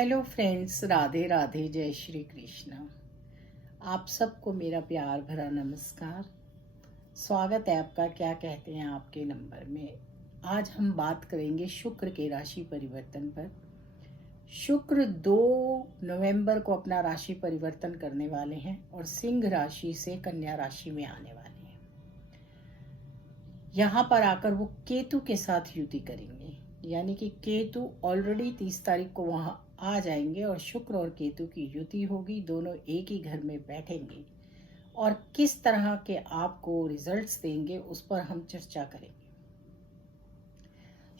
Hello friends, Radhe Radhe, जय श्री कृष्णा। आप सबको मेरा प्यार भरा नमस्कार। स्वागत है आपका क्या कहते हैं आपके नंबर में। आज हम बात करेंगे शुक्र के राशि परिवर्तन पर। शुक्र 2 नवंबर को अपना राशि परिवर्तन करने वाले हैं और सिंह राशि से कन्या राशि में आने वाले हैं। यहाँ पर आकर वो केतु के साथ युति करेंगे, यानी कि केतु ऑलरेडी 30 तारीख को वहां आ जाएंगे और शुक्र और केतु की युति होगी। दोनों एक ही घर में बैठेंगे और किस तरह के आपको रिजल्ट्स देंगे उस पर हम चर्चा करेंगे।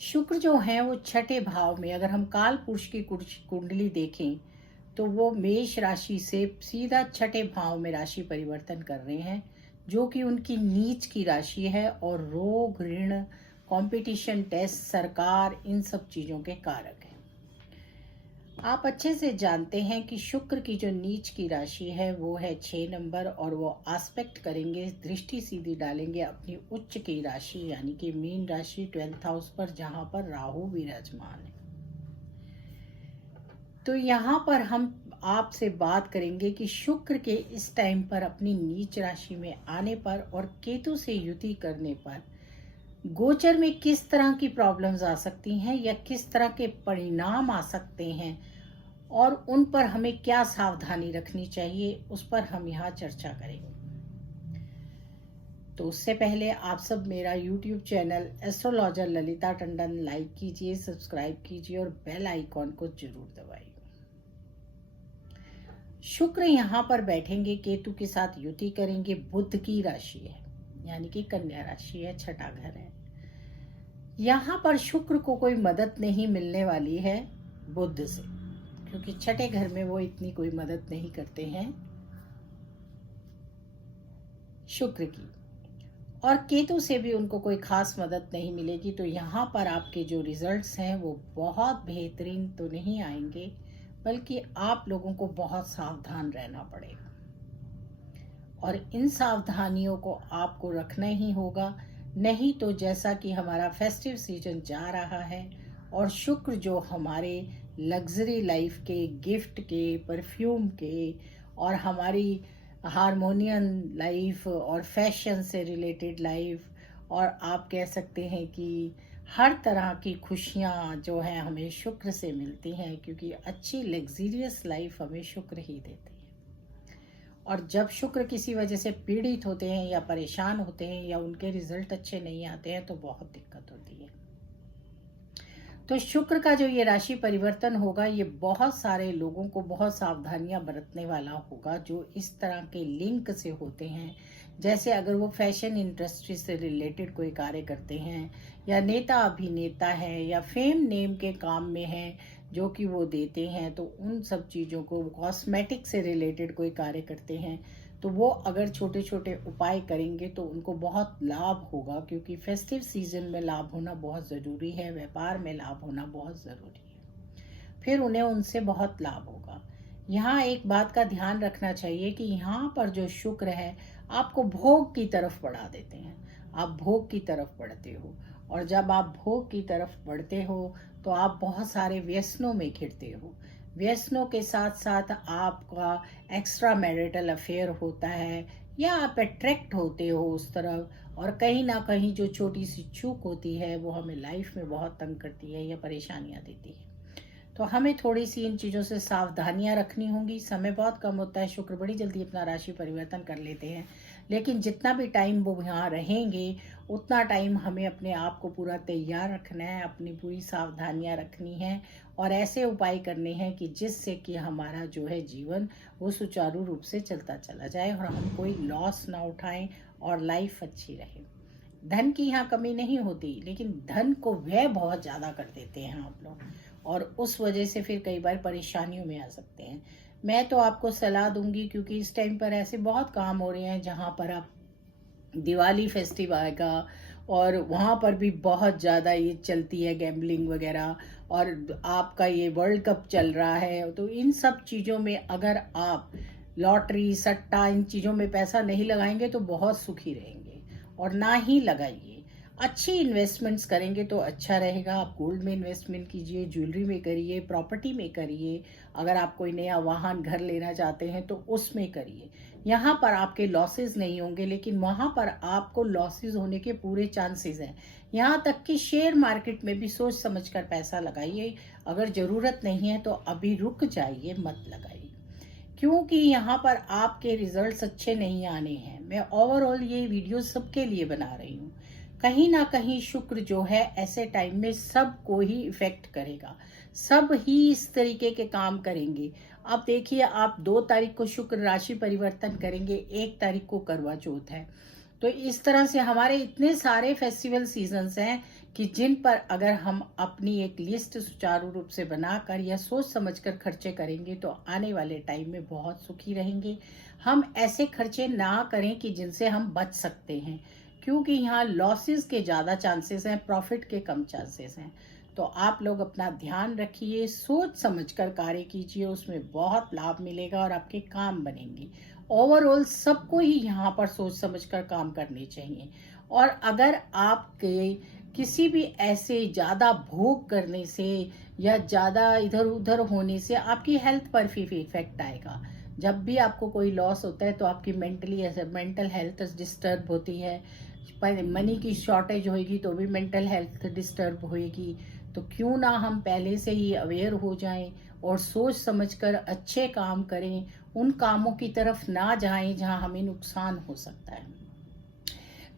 शुक्र जो है वो छठे भाव में, अगर हम काल पुरुष की कुंडली देखें तो वो मेष राशि से सीधा छठे भाव में राशि परिवर्तन कर रहे हैं, जो कि उनकी नीच की राशि है और रोग, ऋण, कंपटीशन, टेस्ट, सरकार, इन सब चीजों के कारक हैं। आप अच्छे से जानते हैं कि शुक्र की जो नीच की राशि है वो है 6 नंबर और वो आस्पेक्ट करेंगे, दृष्टि सीधी डालेंगे अपनी उच्च की राशि यानी कि मीन राशि 12th हाउस पर, जहां पर राहु विराजमान है। तो यहाँ पर हम आपसे बात करेंगे कि शुक्र के इस टाइम पर अपनी नीच राशि में आने पर और केतु से युति करने पर गोचर में किस तरह की प्रॉब्लम्स आ सकती हैं या किस तरह के परिणाम आ सकते हैं और उन पर हमें क्या सावधानी रखनी चाहिए, उस पर हम यहाँ चर्चा करेंगे। तो उससे पहले आप सब मेरा YouTube channel astrologer Lalita Tandon like कीजिए, सब्सक्राइब कीजिए और बेल आइकॉन को जरूर दबाइए। शुक्र यहाँ पर बैठेंगे, केतु के साथ युति करेंगे, बुध की राशि है यानी कि कन्या राशि है, छठा घर है। यहाँ पर शुक्र को कोई मदद नहीं मिलने वाली है बुध से, क्योंकि छठे घर में वो इतनी कोई मदद नहीं करते हैं शुक्र की, और केतु से भी उनको कोई खास मदद नहीं मिलेगी। तो यहाँ पर आपके जो रिजल्ट्स हैं वो बहुत बेहतरीन तो नहीं आएंगे, बल्कि आप लोगों को बहुत सावधान रहना पड़ेगा और इन सावधानियों को आपको रखना ही होगा। नहीं तो जैसा कि हमारा फेस्टिव सीजन जा रहा है और शुक्र जो हमारे लग्जरी लाइफ के, गिफ्ट के, परफ्यूम के और हमारी हारमोनियन लाइफ और फैशन से रिलेटेड लाइफ, और आप कह सकते हैं कि हर तरह की खुशियाँ जो हैं हमें शुक्र से मिलती हैं, क्योंकि अच्छी लग्जरियस लाइफ हमें शुक्र ही देती है। और जब शुक्र किसी वजह से पीड़ित होते हैं या परेशान होते हैं या उनके रिजल्ट अच्छे नहीं आते हैं तो बहुत दिक्कत होती है। तो शुक्र का जो ये राशि परिवर्तन होगा ये बहुत सारे लोगों को बहुत सावधानियां बरतने वाला होगा, जो इस तरह के लिंक से होते हैं। जैसे अगर वो फैशन इंडस्ट्री से रिलेटेड कोई कार्य करते हैं या नेता अभिनेता है या फेम नेम के काम में है जो कि वो देते हैं, तो उन सब चीज़ों को, कॉस्मेटिक से रिलेटेड कोई कार्य करते हैं तो वो अगर छोटे छोटे उपाय करेंगे तो उनको बहुत लाभ होगा, क्योंकि फेस्टिव सीजन में लाभ होना बहुत ज़रूरी है, व्यापार में लाभ होना बहुत ज़रूरी है, फिर उन्हें उनसे बहुत लाभ होगा। यहाँ एक बात का ध्यान रखना चाहिए कि यहाँ पर जो शुक्र है आपको भोग की तरफ बढ़ा देते हैं, आप भोग की तरफ बढ़ते हो, और जब आप भोग की तरफ बढ़ते हो तो आप बहुत सारे व्यसनों में घिरते हो। व्यसनों के साथ साथ आपका एक्स्ट्रा मैरिटल अफेयर होता है या आप अट्रैक्ट होते हो उस तरफ, और कहीं ना कहीं जो छोटी सी चूक होती है वो हमें लाइफ में बहुत तंग करती है या परेशानियां देती है। तो हमें थोड़ी सी इन चीज़ों से सावधानियां रखनी होंगी। समय बहुत कम होता है, शुक्र बड़ी जल्दी अपना राशि परिवर्तन कर लेते हैं, लेकिन जितना भी टाइम वो यहाँ रहेंगे उतना टाइम हमें अपने आप को पूरा तैयार रखना है, अपनी पूरी सावधानियां रखनी है और ऐसे उपाय करने हैं कि जिससे कि हमारा जो है जीवन वो सुचारू रूप से चलता चला जाए और हम कोई लॉस ना उठाएं और लाइफ अच्छी रहे। धन की यहाँ कमी नहीं होती, लेकिन धन को व्यय बहुत ज़्यादा कर देते हैं आप लोग, और उस वजह से फिर कई बार परेशानियों में आ सकते हैं। मैं तो आपको सलाह दूंगी, क्योंकि इस टाइम पर ऐसे बहुत काम हो रहे हैं जहाँ पर आप, दिवाली फेस्टिव आएगा और वहाँ पर भी बहुत ज़्यादा ये चलती है गैम्बलिंग वगैरह, और आपका ये वर्ल्ड कप चल रहा है, तो इन सब चीज़ों में अगर आप लॉटरी, सट्टा, इन चीज़ों में पैसा नहीं लगाएंगे तो बहुत सुखी रहेंगे, और ना ही लगाइए। अच्छी इन्वेस्टमेंट्स करेंगे तो अच्छा रहेगा। आप गोल्ड में इन्वेस्टमेंट कीजिए, ज्वेलरी में करिए, प्रॉपर्टी में करिए। अगर आप कोई नया वाहन घर लेना चाहते हैं तो उसमें करिए। यहाँ पर आपके लॉसेस नहीं होंगे, लेकिन वहाँ पर आपको लॉसेस होने के पूरे चांसेस हैं। यहाँ तक कि शेयर मार्केट में भी सोच समझकर पैसा लगाइए। अगर ज़रूरत नहीं है तो अभी रुक जाइए, मत लगाइए, क्योंकि यहाँ पर आपके रिजल्ट्स अच्छे नहीं आने हैं। मैं ओवरऑल ये वीडियो सबके लिए बना रही हूँ। कहीं ना कहीं शुक्र जो है ऐसे टाइम में सबको ही इफेक्ट करेगा, सब ही इस तरीके के काम करेंगे। अब देखिए, आप 2 तारीख को शुक्र राशि परिवर्तन करेंगे, 1 तारीख को करवा चौथ है। तो इस तरह से हमारे इतने सारे फेस्टिवल सीजन्स हैं कि जिन पर अगर हम अपनी एक लिस्ट सुचारू रूप से बनाकर या सोच समझकर खर्चे करेंगे तो आने वाले टाइम में बहुत सुखी रहेंगे। हम ऐसे खर्चे ना करें कि जिनसे हम बच सकते हैं, क्योंकि यहाँ लॉसेस के ज़्यादा चांसेस हैं, प्रॉफिट के कम चांसेस हैं। तो आप लोग अपना ध्यान रखिए, सोच समझकर कार्य कीजिए, उसमें बहुत लाभ मिलेगा और आपके काम बनेंगे। ओवरऑल सबको ही यहाँ पर सोच समझकर काम करने चाहिए। और अगर आपके किसी भी ऐसे ज़्यादा भोग करने से या ज़्यादा इधर उधर होने से आपकी हेल्थ पर भी इफेक्ट आएगा। जब भी आपको कोई लॉस होता है तो आपकी मेंटल हेल्थ डिस्टर्ब होती है। मनी की शॉर्टेज होगी तो भी मेंटल हेल्थ डिस्टर्ब होएगी। तो क्यों ना हम पहले से ही अवेयर हो जाएं और सोच समझकर अच्छे काम करें, उन कामों की तरफ ना जाएं जहां हमें नुकसान हो सकता है।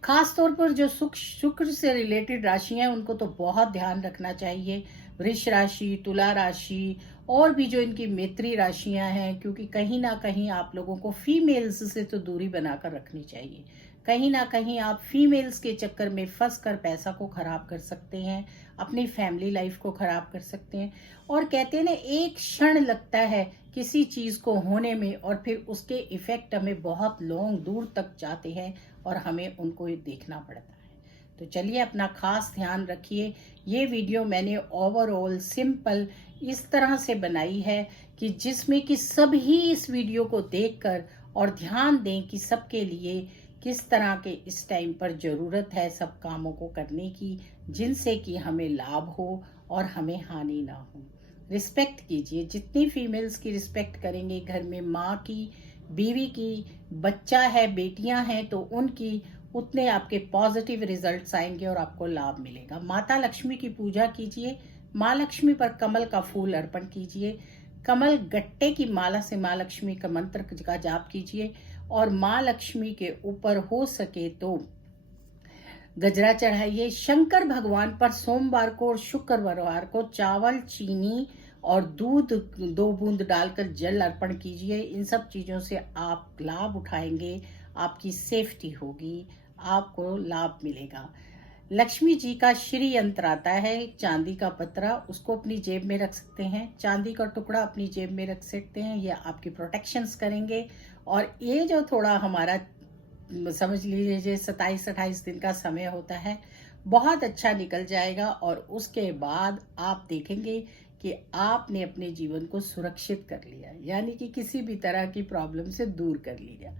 खास तौर पर जो शुक्र से रिलेटेड राशियां हैं उनको तो बहुत ध्यान रखना चाहिए। वृष राशि, तुला राशि और भी जो इनकी मैत्री राशियां हैं, क्योंकि कहीं ना कहीं आप लोगों को फीमेल्स से तो दूरी बनाकर रखनी चाहिए। कहीं ना कहीं आप फीमेल्स के चक्कर में फंस कर पैसा को खराब कर सकते हैं, अपनी फैमिली लाइफ को खराब कर सकते हैं। और कहते हैं ना, एक क्षण लगता है किसी चीज को होने में और फिर उसके इफेक्ट हमें बहुत लॉन्ग दूर तक जाते हैं और हमें उनको देखना पड़ता है। तो चलिए, अपना खास ध्यान रखिए। ये वीडियो मैंने ओवरऑल सिंपल इस तरह से बनाई है कि जिसमें कि सब ही इस वीडियो को देखकर और ध्यान दें कि सबके लिए किस तरह के इस टाइम पर ज़रूरत है सब कामों को करने की, जिनसे कि हमें लाभ हो और हमें हानि ना हो। रिस्पेक्ट कीजिए, जितनी फीमेल्स की रिस्पेक्ट करेंगे, घर में माँ की, बीवी की, बच्चा है, बेटियां हैं, तो उनकी उतने आपके पॉजिटिव रिजल्ट्स आएंगे और आपको लाभ मिलेगा। माता लक्ष्मी की पूजा कीजिए, माँ लक्ष्मी पर कमल का फूल अर्पण कीजिए, कमल गट्टे की माला से माँ लक्ष्मी का मंत्र का जाप कीजिए और माँ लक्ष्मी के ऊपर हो सके तो गजरा चढ़ाइए। शंकर भगवान पर सोमवार को और शुक्रवार को चावल, चीनी और दूध 2 बूंद डालकर जल अर्पण कीजिए। इन सब चीज़ों से आप लाभ उठाएंगे, आपकी सेफ्टी होगी, आपको लाभ मिलेगा। लक्ष्मी जी का श्री यंत्र आता है, चांदी का पतरा, उसको अपनी जेब में रख सकते हैं, चांदी का टुकड़ा अपनी जेब में रख सकते हैं। ये आपकी प्रोटेक्शंस करेंगे। और ये जो थोड़ा हमारा समझ लीजिए 27-28 दिन का समय होता है, बहुत अच्छा निकल जाएगा। और उसके बाद आप देखेंगे कि आपने अपने जीवन को सुरक्षित कर लिया, यानी कि किसी भी तरह की प्रॉब्लम से दूर कर लिया।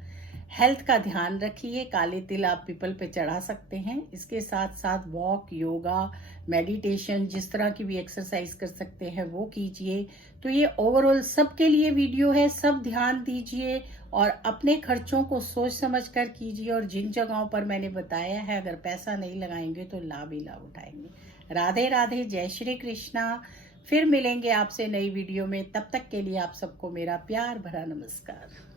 हेल्थ का ध्यान रखिए। काले तिल आप पीपल पे चढ़ा सकते हैं। इसके साथ साथ वॉक, योगा, मेडिटेशन, जिस तरह की भी एक्सरसाइज कर सकते हैं वो कीजिए। तो ये ओवरऑल सबके लिए वीडियो है, सब ध्यान दीजिए और अपने खर्चों को सोच समझ कर कीजिए। और जिन जगहों पर मैंने बताया है, अगर पैसा नहीं लगाएंगे तो लाभ ही लाभ उठाएंगे। राधे राधे, जय श्री कृष्णा। फिर मिलेंगे आपसे नई वीडियो में, तब तक के लिए आप सबको मेरा प्यार भरा नमस्कार।